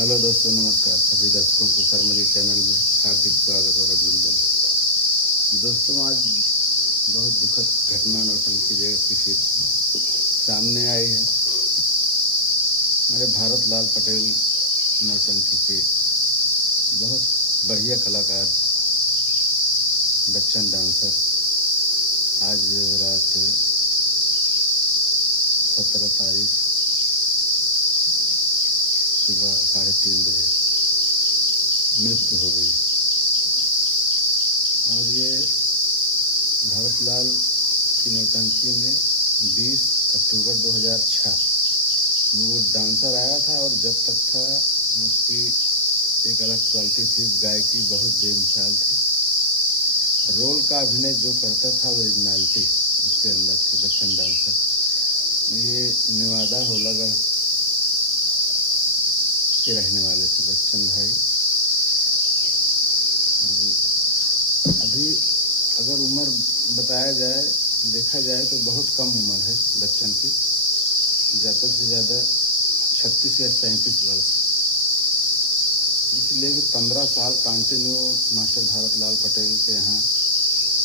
Hello दोस्तों, नमस्कार। सभी दर्शकों को शर्मा चैनल में हार्दिक स्वागत और अभिनंदन। दोस्तों, आज बहुत दुखद घटना नौटंकी जगत की फिर सामने आई है। मेरे भारत लाल पटेल नौटंकी के बहुत बढ़िया कलाकार बच्चन डांसर आज रात 17 तारीख सुबह 3:30 बजे मृत्यु हो गई। और ये भारत लाल की नौटंकी में 20 अक्टूबर 2006 में वो डांसर आया था। और जब तक था उसकी एक अलग क्वालिटी थी, गायकी बहुत बेमिसाल थी। रोल का अभिनय जो करता था ओरिजिनलिटी उसके अंदर थी। बच्चन डांसर ये नेवादा होलागढ़ के रहने वाले थे बच्चन भाई। अभी अगर उम्र बताया जाए, देखा जाए तो बहुत कम उम्र है बच्चन की, ज़्यादा से ज़्यादा 36 या 37 वर्ष। इसलिए कि 15 साल कंटिन्यू मास्टर भारत लाल पटेल के यहाँ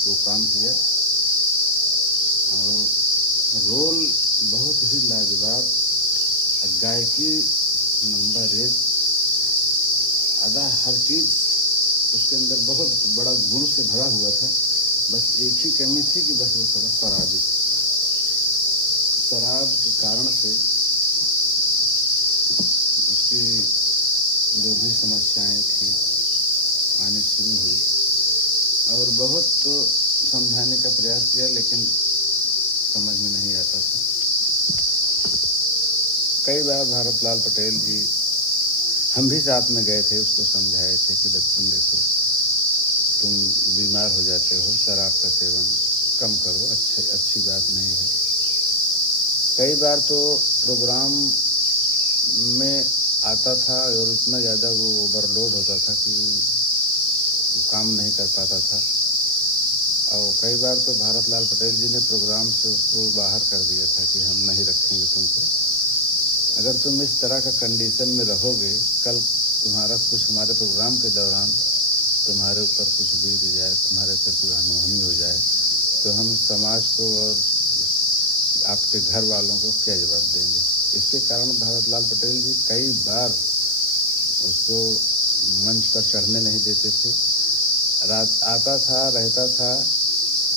वो काम किया और रोल बहुत ही लाजवाब, गायकी नंबर 1, अदा हर चीज़ उसके अंदर बहुत बड़ा गुण से भरा हुआ था। बस एक ही कमी थी कि बस वो थोड़ा शराब के कारण से उसकी जो भी समस्याएं थी आनी शुरू हुई। और बहुत तो समझाने का प्रयास किया लेकिन समझ में नहीं आता था। कई बार भारत लाल पटेल जी, हम भी साथ में गए थे, उसको समझाए थे कि बच्चन देखो, तुम बीमार हो जाते हो, शराब का सेवन कम करो, अच्छी बात नहीं है। कई बार तो प्रोग्राम में आता था और इतना ज़्यादा वो ओवरलोड होता था कि काम नहीं कर पाता था। और कई बार तो भारत लाल पटेल जी ने प्रोग्राम से उसको बाहर कर दिया था कि हम नहीं रखेंगे तुमको। अगर तुम इस तरह का कंडीशन में रहोगे, कल तुम्हारा कुछ हमारे प्रोग्राम के दौरान तुम्हारे ऊपर कुछ बीत जाए, तुम्हारे से कोई अनहोनी हो जाए, तो हम समाज को और आपके घर वालों को क्या जवाब देंगे। इसके कारण भारत लाल पटेल जी कई बार उसको मंच पर चढ़ने नहीं देते थे। रात आता था, रहता था,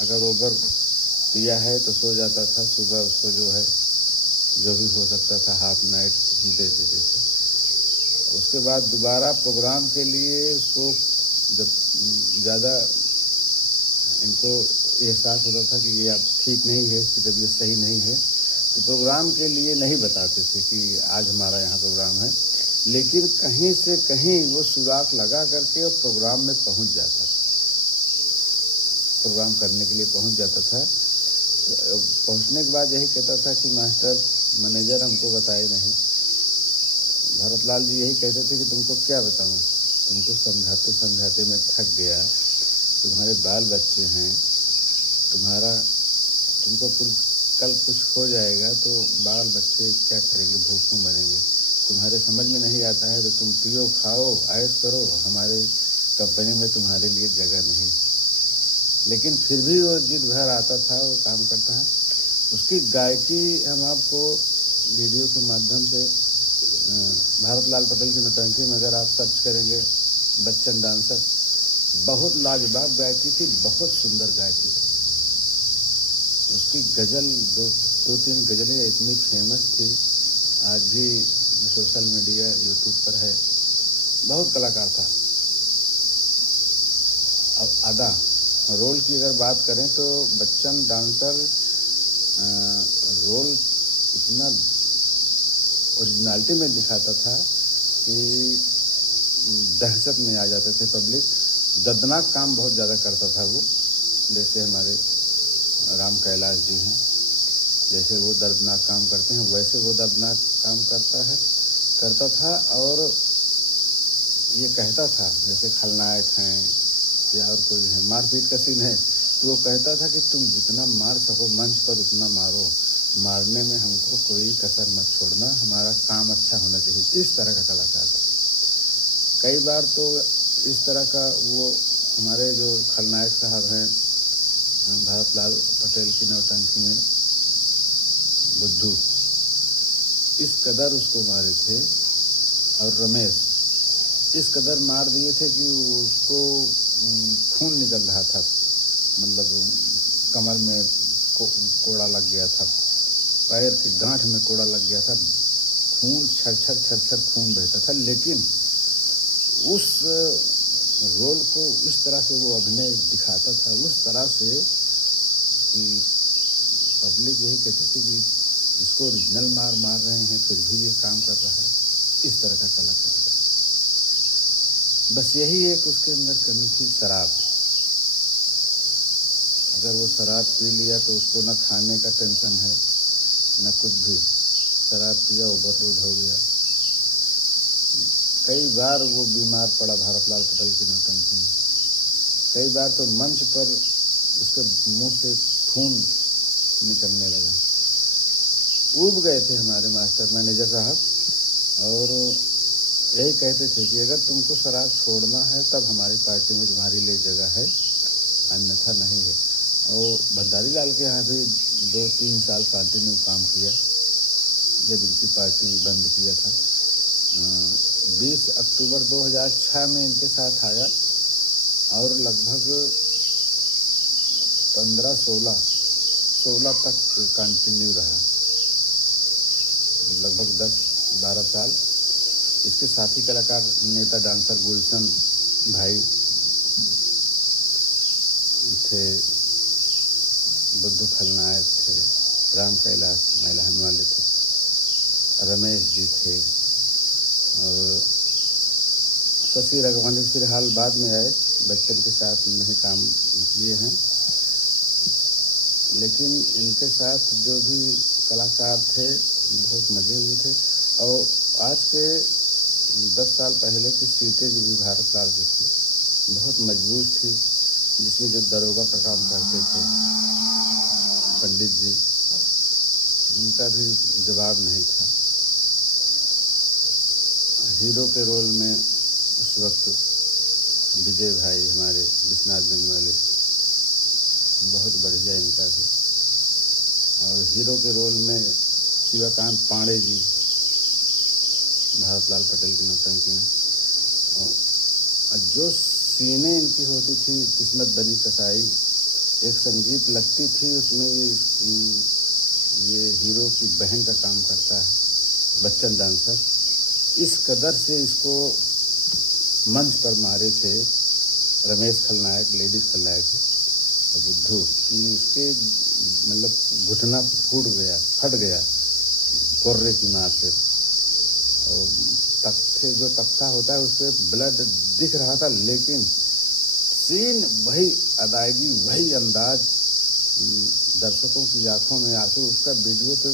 अगर ओवर पिया है तो सो जाता था। सुबह उसको जो है जो भी हो सकता था हाफ नाइट दे देते थे। उसके बाद दोबारा प्रोग्राम के लिए उसको जब ज़्यादा इनको एहसास होता था कि ये अब ठीक नहीं है, इसकी तबीयत सही नहीं है, तो प्रोग्राम के लिए नहीं बताते थे कि आज हमारा यहाँ प्रोग्राम है। लेकिन कहीं से कहीं वो सुराख लगा करके और प्रोग्राम में पहुँच जाता था, प्रोग्राम करने के लिए पहुँच जाता था। तो पहुँचने के बाद यही कहता था कि मास्टर मैनेजर हमको बताए नहीं। भारत लाल जी यही कहते थे कि तुमको क्या बताऊँ, तुमको समझाते समझाते मैं थक गया। तुम्हारे बाल बच्चे हैं, तुमको कल कुछ हो जाएगा तो बाल बच्चे क्या करेंगे, भूख में मरेंगे। तुम्हारे समझ में नहीं आता है तो तुम पियो, खाओ, ऐश करो, हमारे कंपनी में तुम्हारे लिए जगह नहीं। लेकिन फिर भी वो जिद भर आता था, वो काम करता है। उसकी गायकी हम आपको वीडियो के माध्यम से भारत लाल पटेल की नौटंकी में अगर आप सर्च करेंगे बच्चन डांसर, बहुत लाजवाब गायकी थी, बहुत सुंदर गायकी थी। उसकी गज़ल दो तीन गज़लें इतनी फेमस थी, आज भी सोशल मीडिया यूट्यूब पर है। बहुत कलाकार था। अब अदा रोल की अगर बात करें तो बच्चन डांसर रोल इतना ओरिजिनलिटी में दिखाता था कि दहशत में आ जाते थे पब्लिक। दर्दनाक काम बहुत ज़्यादा करता था वो, जैसे हमारे राम कैलाश जी हैं, जैसे वो दर्दनाक काम करते हैं वैसे वो दर्दनाक काम करता था। और ये कहता था, जैसे खलनायक हैं या और कोई है, मारपीट का सीन है तो वो कहता था कि तुम जितना मार सको मंच पर उतना मारो, मारने में हमको कोई कसर मत छोड़ना, हमारा काम अच्छा होना चाहिए। इस तरह का कलाकार था। कई बार तो इस तरह का वो हमारे जो खलनायक साहब हैं भारत लाल पटेल की नौटंकी में बुद्धू इस कदर उसको मारे थे, और रमेश इस कदर मार दिए थे कि उसको खून निकल रहा था, मतलब कमर में कोड़ा लग गया था, पैर के गांठ में कोड़ा लग गया था, खून छरछर छरछर खून बहता था। लेकिन उस रोल को इस तरह से वो अभिनय दिखाता था, उस तरह से कि पब्लिक यही कहती थी कि इसको ओरिजिनल मार रहे हैं फिर भी ये काम कर रहा है। इस तरह का कलाकार था। बस यही एक उसके अंदर कमी थी, शराब। अगर वो शराब पी लिया तो उसको न खाने का टेंशन है न कुछ भी। शराब पिया, ओवरलोड हो गया। कई बार वो बीमार पड़ा भारत लाल पटेल की नौटंकी में। कई बार तो मंच पर उसके मुंह से खून निकलने लगा। ऊब गए थे हमारे मास्टर मैनेजर साहब, और यही कहते थे कि अगर तुमको शराब छोड़ना है तब हमारी पार्टी में तुम्हारी लिए जगह है, अन्यथा नहीं है। और भंडारी लाल के यहाँ भी 2-3 साल कंटिन्यू काम किया जब इनकी पार्टी बंद किया था। 20 अक्टूबर 2006 में इनके साथ आया और लगभग 15-16 तक कंटिन्यू रहा, लगभग 10-12 साल। इसके साथी कलाकार नेता डांसर गुलशन भाई थे, बुद्धू खलनायक थे, राम कैलाश मैलाहन वाले थे, रमेश जी थे, और शशि रघुवंशी फिलहाल बाद में आए, बच्चन के साथ नहीं काम किए हैं। लेकिन इनके साथ जो भी कलाकार थे बहुत मजे हुए थे। और आज के 10 साल पहले की सीटें जो भी भारत लाल की थी बहुत मजबूत थी, जिसमें जो दरोगा का काम करते थे पंडित जी, उनका भी जवाब नहीं था। हीरो के रोल में उस वक्त विजय भाई हमारे विश्वनाथगंज वाले, बहुत बढ़िया इनका भी। और हीरो के रोल में शिवकांत पांडे जी भारत लाल पटेल की नौटंकी में। और जो सीने इनकी होती थी, किस्मत बनी कसाई, एक संगीत लगती थी उसमें। ये हीरो की बहन का काम करता है, बच्चन डांसर। इस कदर से इसको मंच पर मारे थे रमेश खलनायक, लेडीज खलनायक और बुद्धू, कि इसके मतलब घुटना फट गया कोर्रे की मार से। और तख्ते जो तख्ता होता है उस पर ब्लड दिख रहा था, लेकिन सीन वही अदायगी, वही अंदाज, दर्शकों की आंखों में आंसू। उसका वीडियो तो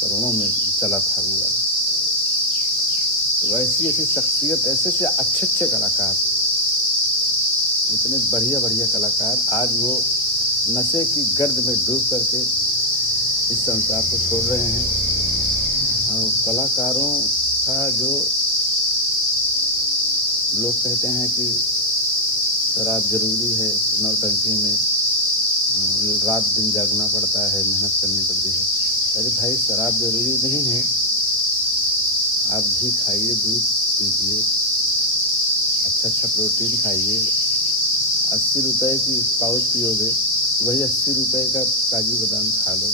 करोड़ों में चला था वो वाला। तो वैसी ऐसी शख्सियत, ऐसे अच्छे कलाकार, इतने बढ़िया कलाकार आज वो नशे की गर्द में डूब करके इस संसार को छोड़ रहे हैं। और कलाकारों का जो लोग कहते हैं कि शराब जरूरी है, नौटंकी में रात दिन जागना पड़ता है, मेहनत करनी पड़ती है। अरे भाई, शराब जरूरी नहीं है। आप घी खाइए, दूध पीजिए, अच्छा प्रोटीन खाइए। 80 रुपए की पाउच पियोगे, वही 80 रुपए का काजू बादाम खा लो,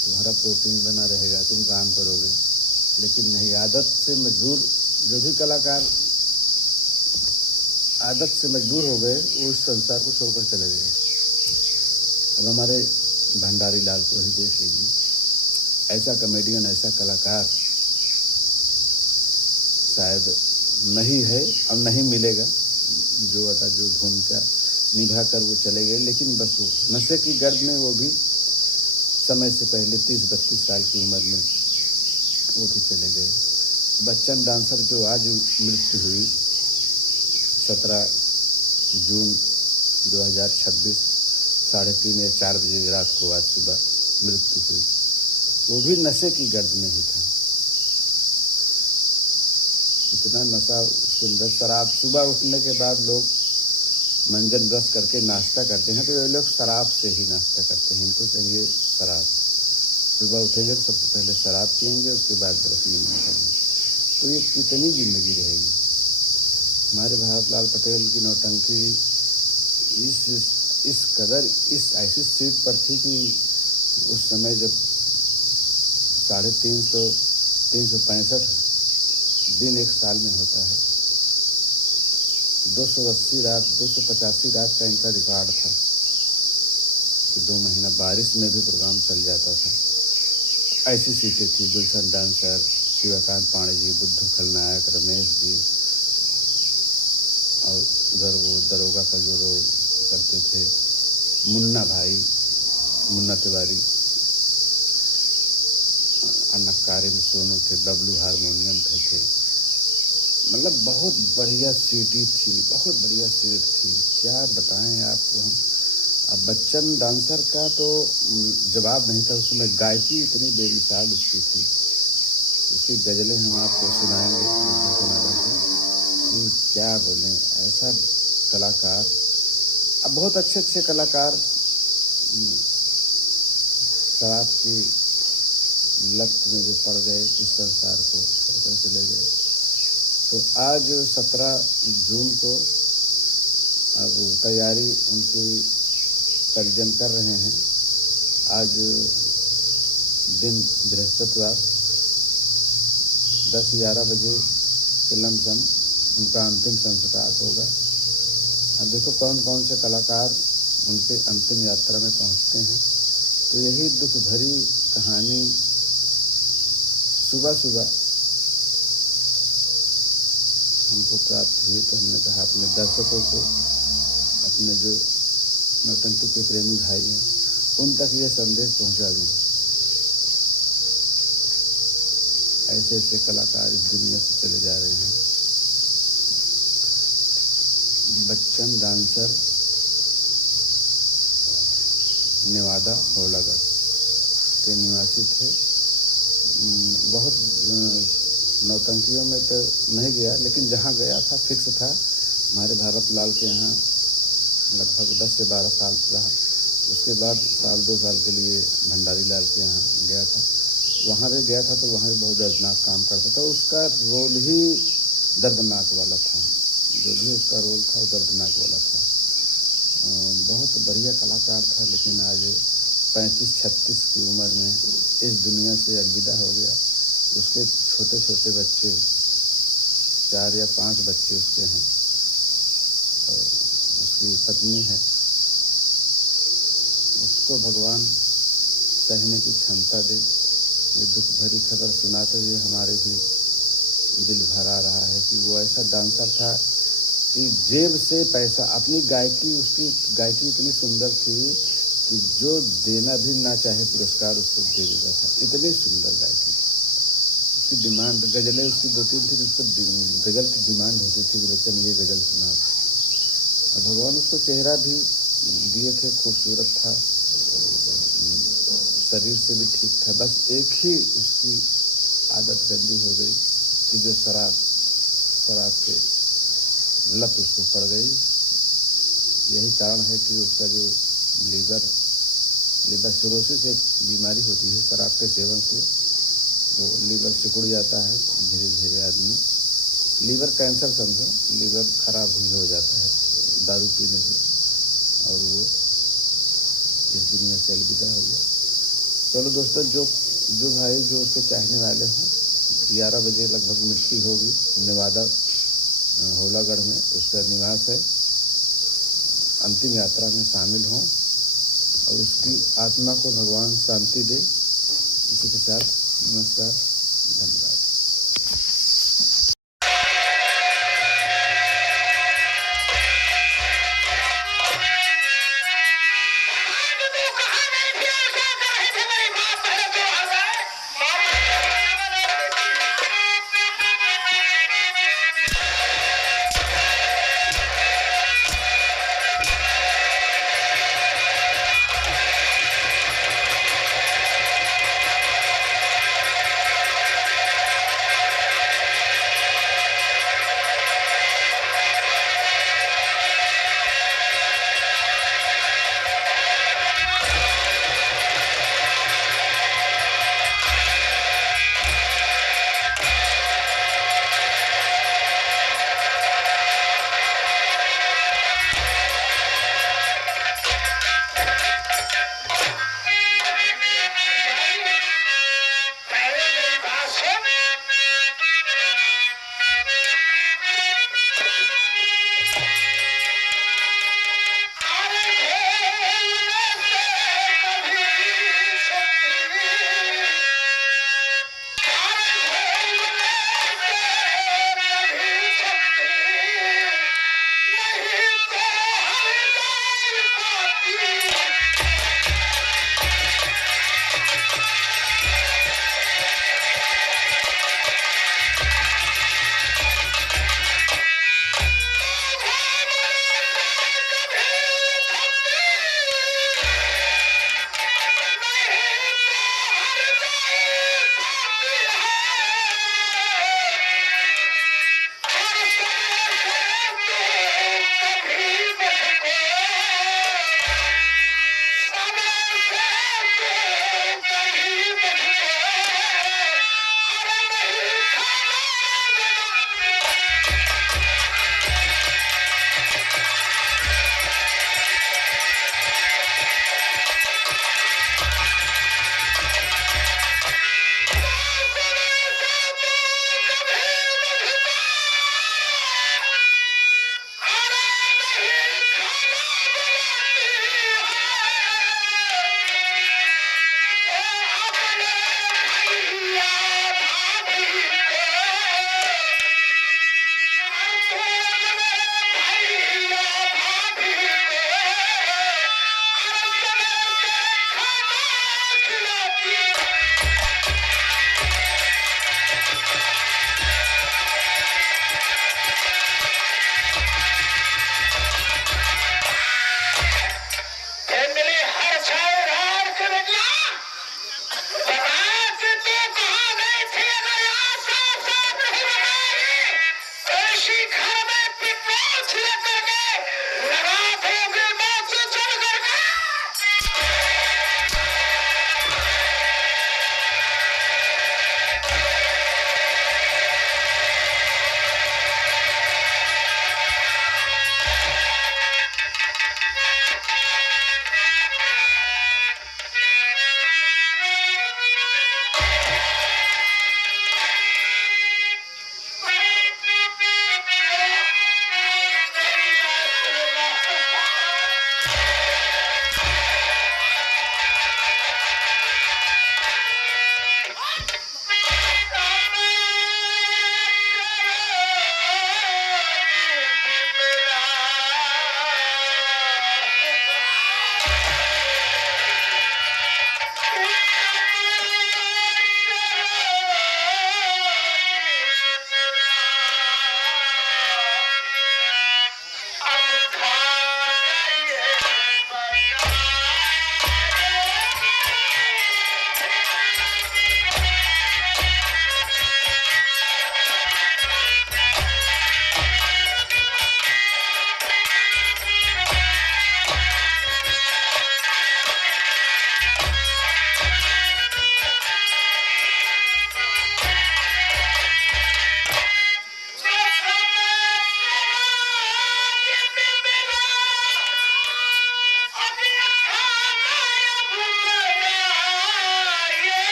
तुम्हारा प्रोटीन बना रहेगा, तुम काम करोगे। लेकिन नहीं, आदत से मजबूर जो भी कलाकार आदत से मजबूर हो गए, वो इस संसार को छोड़कर चले गए। अब हमारे भंडारी लाल को ही देख लीजिए, ऐसा कॉमेडियन, ऐसा कलाकार शायद नहीं है और नहीं मिलेगा, जो अदा जो भूमिका निभा कर वो चले गए। लेकिन बस वो नशे की गर्द में, वो भी समय से पहले 30-32 साल की उम्र में वो भी चले गए। बच्चन डांसर जो आज मृत्यु हुई 17 जून 2026 3:30 या 4 बजे रात को, आज सुबह मृत्यु हुई, वो भी नशे की गर्द में ही था। इतना नशा सुंदर शराब। सुबह उठने के बाद लोग मंजन ब्रश करके नाश्ता करते हैं, तो ये लोग शराब से ही नाश्ता करते हैं। इनको चाहिए शराब। सुबह उठेंगे तो सबसे पहले शराब पियेंगे, उसके बाद ब्रश नहीं करेंगे। तो ये कितनी ज़िंदगी रहेगी। हमारे भारत लाल पटेल की नौटंकी इस कदर इस ऐसी सीट पर थी कि उस समय जब 365 दिन एक साल में होता है, 280 रात 285 रात का इनका रिकॉर्ड था कि 2 महीना बारिश में भी प्रोग्राम चल जाता था। ऐसी सीटें थी। गुलशन डांसर, शिवकांत पांडे जी, बुद्धू खलनायक, रमेश जी, और उधर वो दरोगा का जो रोल करते थे मुन्ना भाई, मुन्ना तिवारी, नक्कारे में सोनू थे, बबलू हारमोनियम पे थे। मतलब बहुत बढ़िया सीटी थी, बहुत बढ़िया सीट थी। क्या बताएं आपको हम। अब बच्चन डांसर का तो जवाब नहीं था। उसमें गायकी इतनी बेमिसाल उसकी थी। उसकी गज़लें हम आपको सुनाएंगे कि क्या बोलें। ऐसा कलाकार, अब बहुत अच्छे अच्छे कलाकार शराब की लत में जो पड़ गए, इस संसार को छोड़कर चले गए। तो आज 17 जून को अब तैयारी उनकी परिजन कर रहे हैं। आज दिन बृहस्पतिवार 10-11 बजे के लमसम उनका अंतिम संस्कार होगा। अब देखो कौन कौन से कलाकार उनके अंतिम यात्रा में पहुंचते हैं। तो यही दुख भरी कहानी सुबह सुबह हमको प्राप्त हुई। तो हमने कहा अपने दर्शकों को, अपने जो नौटंकी के प्रेमी भाई हैं, उन तक ये संदेश पहुंचा दूं। ऐसे ऐसे कलाकार इस दुनिया से चले जा रहे हैं। बच्चन डांसर नेवादा होलागढ़ के निवासी थे। बहुत नौटंकियों में तो नहीं गया, लेकिन जहाँ गया था फिक्स था। हमारे भारत लाल के यहाँ लगभग 10 से 12 साल रहा। उसके बाद साल 2 साल के लिए भंडारी लाल के यहाँ गया था। वहाँ भी गया था तो वहाँ भी बहुत दर्दनाक काम करता था। उसका रोल ही दर्दनाक वाला था। जो भी उसका रोल था वो दर्दनाक वाला था। बहुत बढ़िया कलाकार था, लेकिन आज 35-36 की उम्र में इस दुनिया से अलविदा हो गया। उसके छोटे छोटे बच्चे, 4 या 5 बच्चे उसके हैं, और उसकी पत्नी है। उसको भगवान सहने की क्षमता दे। ये दुख भरी खबर सुनाते हुए हमारे भी दिल भर आ रहा है कि वो ऐसा डांसर था कि जेब से पैसा, अपनी गायकी, उसकी गायकी इतनी सुंदर थी कि जो देना भी ना चाहे पुरस्कार उसको दे देता था। इतनी सुंदर गायकी थी। उसकी डिमांड, गज़लें उसकी 2-3 थी, उसको गज़ल की डिमांड होती थी कि बच्चन ये गज़ल सुना। और भगवान उसको चेहरा भी दिए थे, खूबसूरत था, शरीर से भी ठीक था। बस एक ही उसकी आदत गंदी हो गई कि जो शराब के लत उसको पड़ गई। यही कारण है कि उसका जो लीवर सिरोसिस एक बीमारी होती है, शराब के सेवन से वो लीवर सिकुड़ जाता है धीरे धीरे। आदमी लीवर कैंसर समझो, लीवर खराब ही हो जाता है दारू पीने से, और वो इस दुनिया से अलविदा हो गया। चलो दोस्तों, जो भाई जो उसके चाहने वाले हों, 11 बजे लगभग मृत्यु होगी। नेवादा होलागढ़ में उसका निवास है। अंतिम यात्रा में शामिल हों और उसकी आत्मा को भगवान शांति दे। इसी के साथ नमस्कार, धन्यवाद।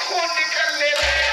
खून निकलने लगे।